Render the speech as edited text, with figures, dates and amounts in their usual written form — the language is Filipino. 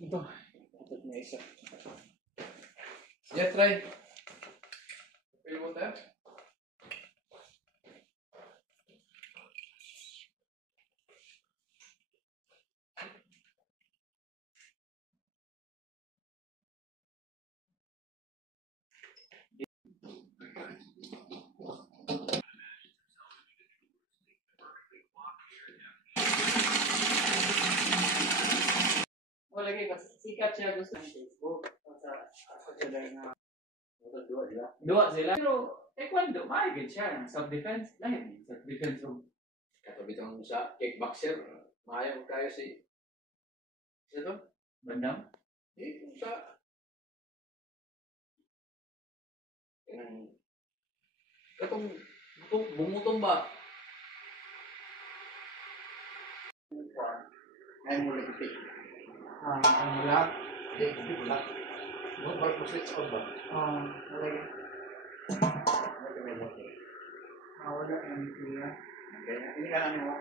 Ito. Atot na isa. Sige, try. Feel mo tayo? Lagi kasi sikat siya gusto ng Facebook sa siya na dua sila pero taekwondo maigid siya self-defense lain self-defense katabi itong sa kickboxer maayaw kayo si to bandam sa katong bumutong ba ay mo lagi ang lahat, i-flip lang. No, ba't mo switch on ba? Wala. Wala. Wala. Okay, ini ka namin mo.